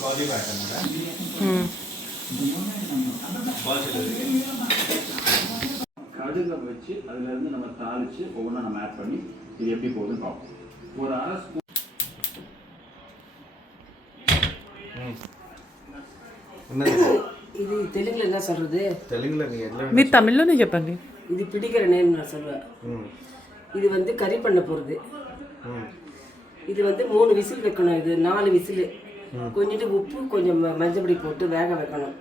கடுகு வச்சு அதுலேருந்து நம்ம தாளித்து ஒவ்வொன்றா நம்ம ஆட் பண்ணி இது எப்படி போகுதுன்னு பார்ப்போம். ஒரு அரை ஸ்பூன் ఇది తెలుగులో ఎలా சொல்றது? తెలుగులో మీరు తమిళ్లోనే చెప్పండి. ఇది పిడికర నేను நான் சொல்லுவேன். இது வந்து கறி பண்ண போகிறது. இது வந்து 3 விசில் வைக்கணும். இது 4 விசில். கொஞ்சம் உப்பு கொஞ்சம் மஞ்சள் பொடி போட்டு வேக வைக்கணும்.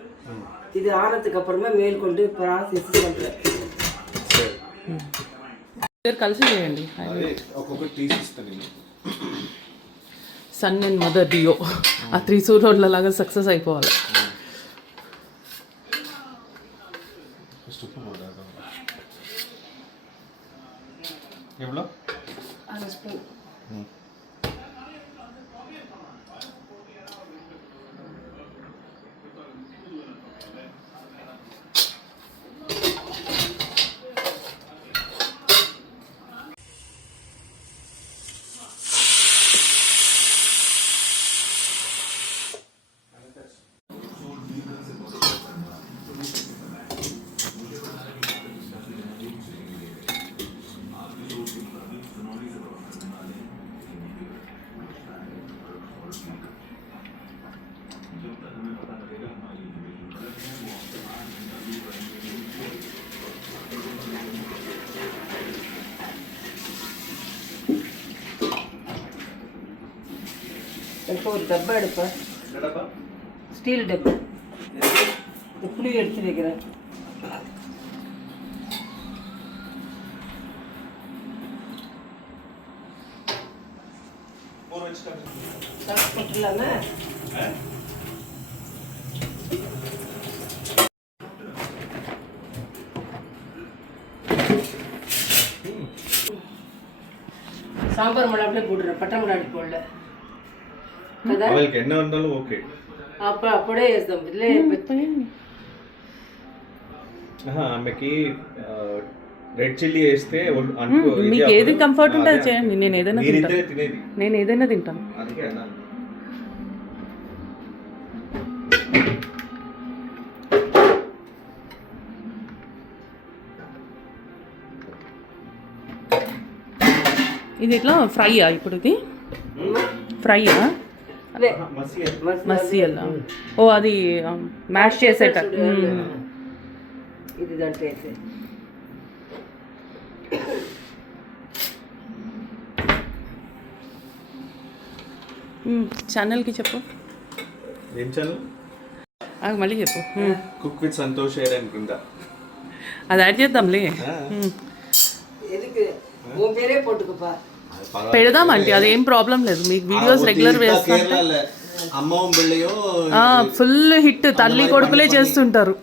இது ஆனதுக்கு அப்புறமா மேல் கொண்டு ப்ராசஸ் பண்ணுறேன். కలిసి చేయండి. ఒక్కొక్కటి తీసిస్తాను. సన్ అండ్ మదర్ డియో ఆ 3 సూరోడ్లలాగా సక్సెస్ అయిపోవాలి. எவ்வளோ? அரை ஸ்பூன். இப்போ ஒரு டப்பா எடுப்பேன். ஸ்டீல் டப்பா. புளி எடுத்து வைக்கிறேன். போட்டுலாமா? சாம்பார் மிளகாய் போட்டுறேன். பட்டை மிளகாய் போடல. அவளுக்கு என்ன வந்தாலும் ஓகே. அப்போ அப்படியே ఇదిలే ఆమెకి రెడ్ చిల్లీ వేస్తే మీకు ఏది కంఫర్ట్ ఉంటుంది చేయండి. నేను ఏదైనా తినేది. నేను ఏదైనా తింటాను. అందుకే అన్నాను. ఇది ఇట్లా ఫ్రైయా? ఇప్పుడు ఇది ఫ్రైయా? మసియల్లా? ఓ అది మ్యాష్ చేసేట. ఇది దాంట్లో వేసే ఛానల్కి చెప్పు. ఏం ఛానల్? మళ్ళీ చెప్పు. కుక్ విత్ సంతోష్ షేర్ అనుకుంటా. అది యాడ్ చేద్దాంలే. పేరే పోట్టుకోపా. పెడదామంటే అదేం ప్రాబ్లం లేదు. మీకు వీడియోస్ రెగ్యులర్ వేస్తుంటే ఫుల్ హిట్. తల్లి కొడుకులే చేస్తుంటారు.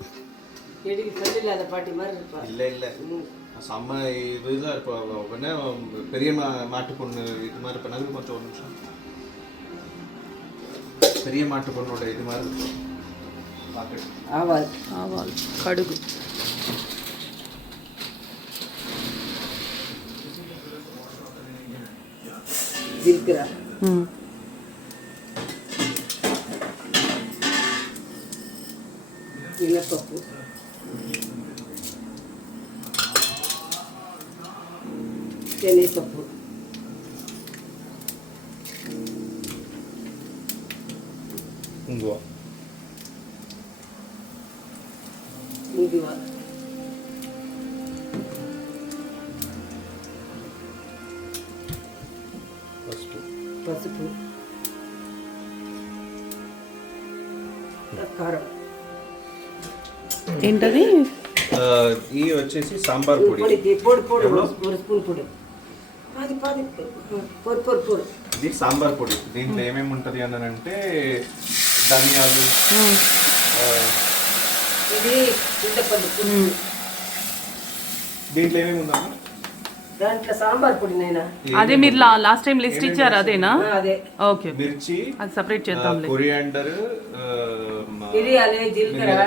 பெரிய மாட்டு பொண்ணு இது மாதிரி பண்ணது கொஞ்சம் ஒரு நிமிஷம். பெரிய மாட்டு பொண்ணோட இது மாதிரி ఆవాలు కడుగు జీలకర్ర మినపప్పు శనగపప్పు ఇంగువ పసుపు కారం. ఏంటది? ఈ వచ్చేసి సాంబార్ పొడి. ఒక స్పూన్ పొడి. ఇది సాంబార్ పొడి. దీంట్లో ఏమేమి ఉంటుంది అని అంటే ధనియాలు, ఇది చింతపండు. దీంట్లో ఏమేమి ఉందా? దాంట్లో సాంబార్ పొడి. నైనా అదే మీరు లాస్ట్ టైం లిస్ట్ ఇచ్చారు అదేనా? అదే. ఓకే. మిర్చి అది సెపరేట్ చేద్దాం. కొరియాండర్, మిరియాలు, జీలకర్ర,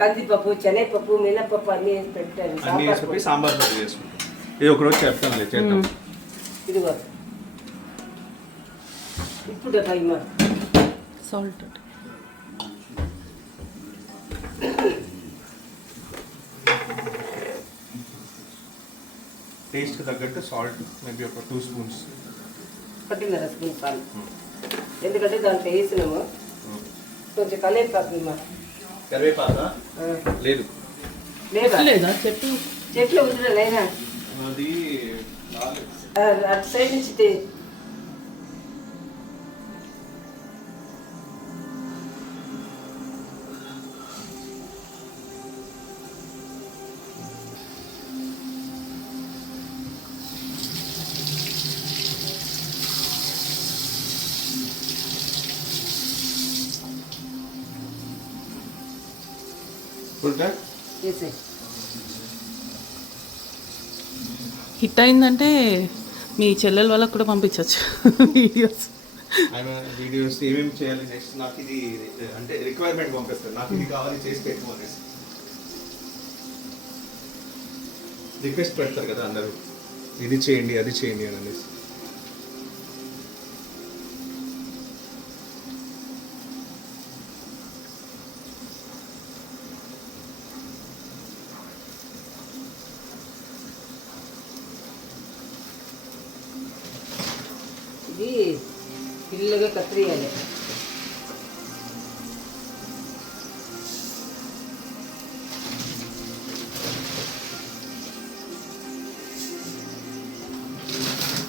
కందిపప్పు, శనగపప్పు, మినపప్పు అన్ని పెట్టాను. అన్ని వేసి సాంబార్ పొడి చేసుకుంటాం. ఇది ఒకరోజు చెప్తాను చేద్దాం. ఇదిగో ఇప్పుడు టైం సాల్ట్ టేస్ట్కి తగ్గట్టు సాల్ట్ మేబీ ఒక 2 స్పూన్స్. 1.5 స్పూన్ పాలు, ఎందుకంటే దాంట్లో వేసినాము. కొంచెం కలేపాకు కరివేపాకా లేదు లేదా చెప్పు. చెట్లు ఉంటున్నా లేదా అది అటు సైడ్ నుంచి వేసేయి. హిట్ అయిందంటే మీ చెల్లెల వాళ్ళకి కూడా పంపించవచ్చు వీడియోస్. వీడియోస్ ఏమేమి చేయాలి నెక్స్ట్ నాకు ఇది అంటే రిక్వైర్మెంట్ పంపిస్తారు, నాకు ఇది కావాలి చేసి పెట్టుకోనేసి రిక్వెస్ట్ పెడతారు కదా అందరూ, ఇది చేయండి అది చేయండి అని అనేసి. ఇది పిల్లగా కత్తిరియాలి.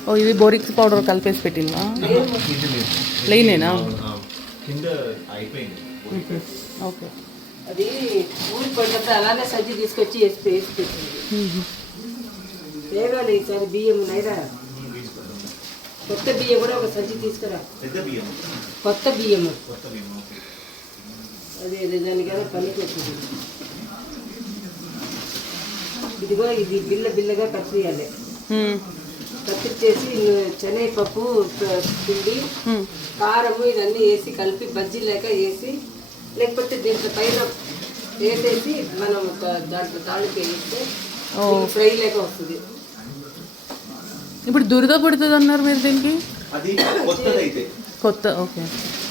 ఓ ఇది బోరిక్స్ పౌడర్ కలిపేసి పెట్టిందా? ప్లెయినేనా? కింద అయిపోయింది. ఓకే. అది ఊరి పడినప్పుడు అలానే సజ్జి తీసుకొచ్చి వేసి పెట్టింది. వేగాలి ఈసారి బియ్యం నైరా, కొత్త బియ్యం కూడా ఒక సజ్జి తీసుకురా. కొత్త బియ్యం అదే దానికైనా పనికి వచ్చింది. ఇదిగో ఇది బిల్లగా కత్తిరియాలి. కత్తిరిచేసి శనగపప్పు పిండి కారము ఇవన్నీ వేసి కలిపి బజ్జీ లేక వేసి, లేకపోతే దీంట్లో పైన వేసేసి మనం దాంట్లో తాళికి వేస్తే ఫ్రై లేక వస్తుంది. ఇప్పుడు దురద పుడుతుంది అన్నారు మీరు దీనికి? అది కొత్తదైతే కొత్త. ఓకే.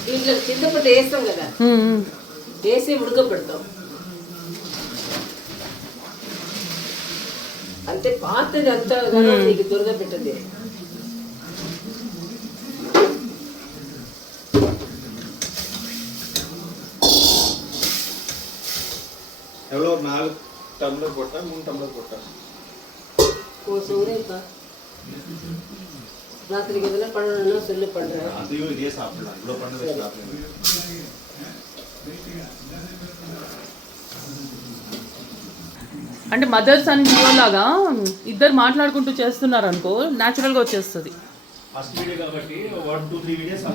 దీంట్లో చింతపండు వేస్తాం కదా, వేసి ఉడకబెడతాం అంతే. పాతది అంతా నీకు దురద పెట్టదు. எவ்வளோ 4 டம்ளர் போட்டா 3 டம்ளர் போட்டா சோறேப்பா ராத்திரிக்கு இதெல்லாம் பண்ணணும்னா சொல்லு பண்றேன். அதையும் இதே சாப்பிடலாம், இவ்வளோ பண்ண வச்சு சாப்பிடலாம். అంటే మదర్స్ అండ్ జియో లాగా ఇద్దరు మాట్లాడుకుంటూ చేస్తున్నారు అనుకో, న్యాచురల్గా వచ్చేస్తుంది. ఫస్ట్ వీడియో కాబట్టి 1 2 3 వీడియోస్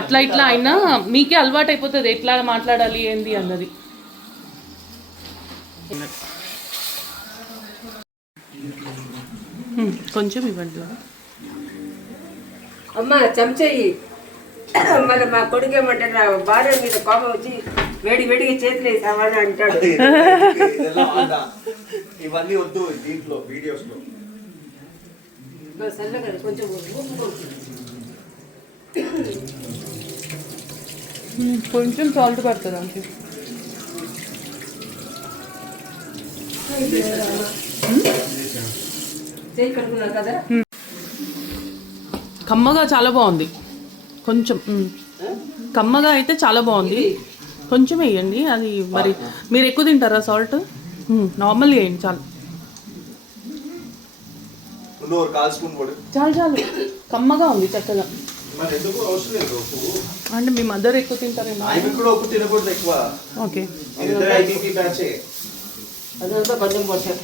అట్లా ఇట్లా అయినా మీకే అలవాటు అయిపోతుంది ఎట్లా మాట్లాడాలి ఏంది అన్నది. కొంచెం ఇవ్వండి అమ్మ, చెంచాయి. మరి మా కొడుకు ఏమంటాడు, భార్య మీద కోపం వచ్చి వేడిగా చేతులు వేసామని అంటాడు. ఇవన్నీ వద్దు దీంట్లో వీడియోస్ లో. కొంచెం కొంచెం సాల్ట్ పడుతుంది అంతే. కదా కమ్మగా చాలా బాగుంది. కొంచెం కమ్మగా అయితే చాలా బాగుంది. కొంచెం వేయండి, అది మరి మీరు ఎక్కువ తింటారా సాల్ట్? నార్మల్ వేయండి చాలు. చాలు చాలు, కమ్మగా ఉంది చక్కగా. అంటే మీ మదర్ ఎక్కువ తింటారేమో. ఓకే, అదంతా కొంచెం పోసారు.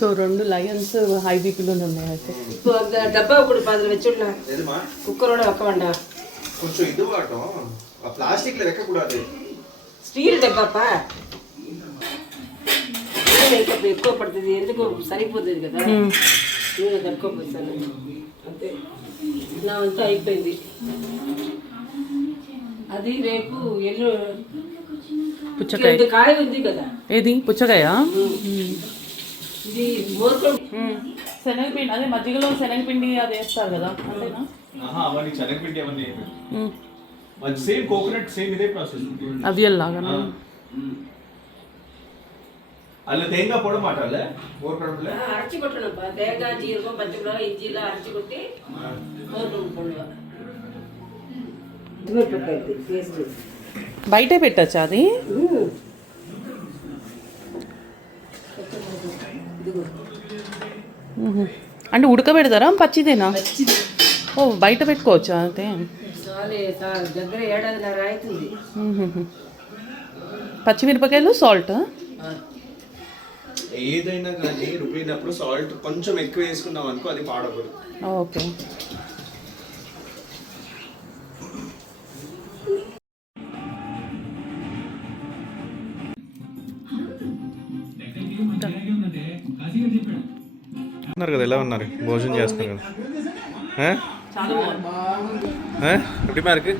సో 2 లయన్స్ హై బీపీలోనే ఉన్నాయి అయితే. డబ్బా ఇప్పుడు 10 వెచ్చున్నా కుక్కర్ ఒక్కవండ కొంచెం ఇది వాడటం, ప్లాస్టిక్ లో వెక్కకూడదు, స్టీల్ డబ్బాపా ఎక్కువ పడుతుంది. ఎందుకు సరిపోతుంది కదా, నేను కనుక్కోపోతాను అంతే. నా అంతా అయిపోయింది. అది రేపు పుచ్చకాయ కాయ ఉంది కదా. ఏది పుచ్చకాయ? ఇది మోరుకొని శనగపిండి అదే మజ్జిగలో శనగపిండి అది వేస్తారు కదా అంతేనా? అవన్నీ శనగపిండి అవన్నీ మ్మ్. సేమ్ కోకోనట్ సేమ్ ఇదే ప్రాసెస్. అవియల్ లాగానా? అల్ల తేంగా పొడి మాటలే మోర్ కడుపులే అరచి కొట్టనప్ప తేగా జీరకం పచ్చిమిరపకాయ ఇంజిలా అరచి కొట్టి మోరుకొని పొడిగా టేస్ట్ బయటే పెట్టచ్చా అది? మ్మ్. అంటే ఉడకబెడతారా పచ్చిదేనా? ఓ బయట పెట్టుకోవచ్చా అయితే? దగ్గర ఏడాదిన్నర అవుతుంది. పచ్చిమిరపకాయలు సాల్ట్ ఏదైనా కానీ రుబ్బినప్పుడు సాల్ట్ కొంచెం ఎక్కువ వేసుకున్నాం అనుకో అది పాడకూడదు. ఓకే. ఉన్నారు కదా, ఎలా ఉన్నారు? భోజనం చేస్తున్నారు కదా. చాలా బాగుంది. எப்படி இருக்கு?